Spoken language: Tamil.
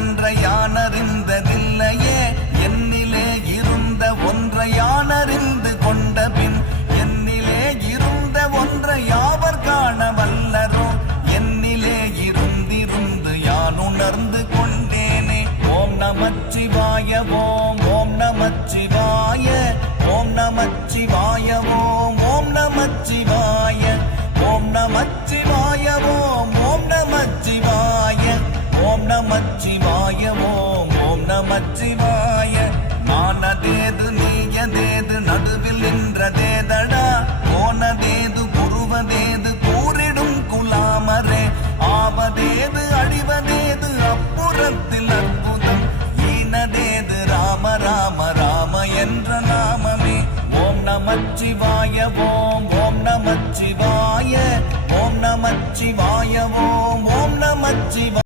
ஒன்றை யான் அறிந்ததில்லையே, என்னிலே இருந்த ஒன்றை யான் அறிந்து கொண்ட பின் என்னிலே இருந்த ஒன்றை யாவர் காண வல்லரோ, என்னிலே இருந்திருந்து யான் உணர்ந்து கொண்டேனே. ஓம் நமச்சிவாய ஓம் ஓம் நமச்சிவாய ஓம் நமச்சிவாய ஓம் ஓம் நமச்சிவாய ஓம் நமச்சிவாய ஓம் ஓம் நமச்சிவாய ஓம் நமச்சிவாய ஓம் ஓம் நமச்சிவாய. நானதேது நீயதேது நடுவில் நின்றதேதடா, போனதேது புருவதேது கூறிடும் குலாமரே, ஆவதேது அழிவதேது அப்புறத்தில் அற்புதம், ஈனதேது ராம ராம ராம என்ற நாமமே. ஓம் நமச்சிவாய ஓம் ஓம் நமச்சிவாய ஓம் நமச்சிவாய ஓம் ஓம் நமச்சிவாய.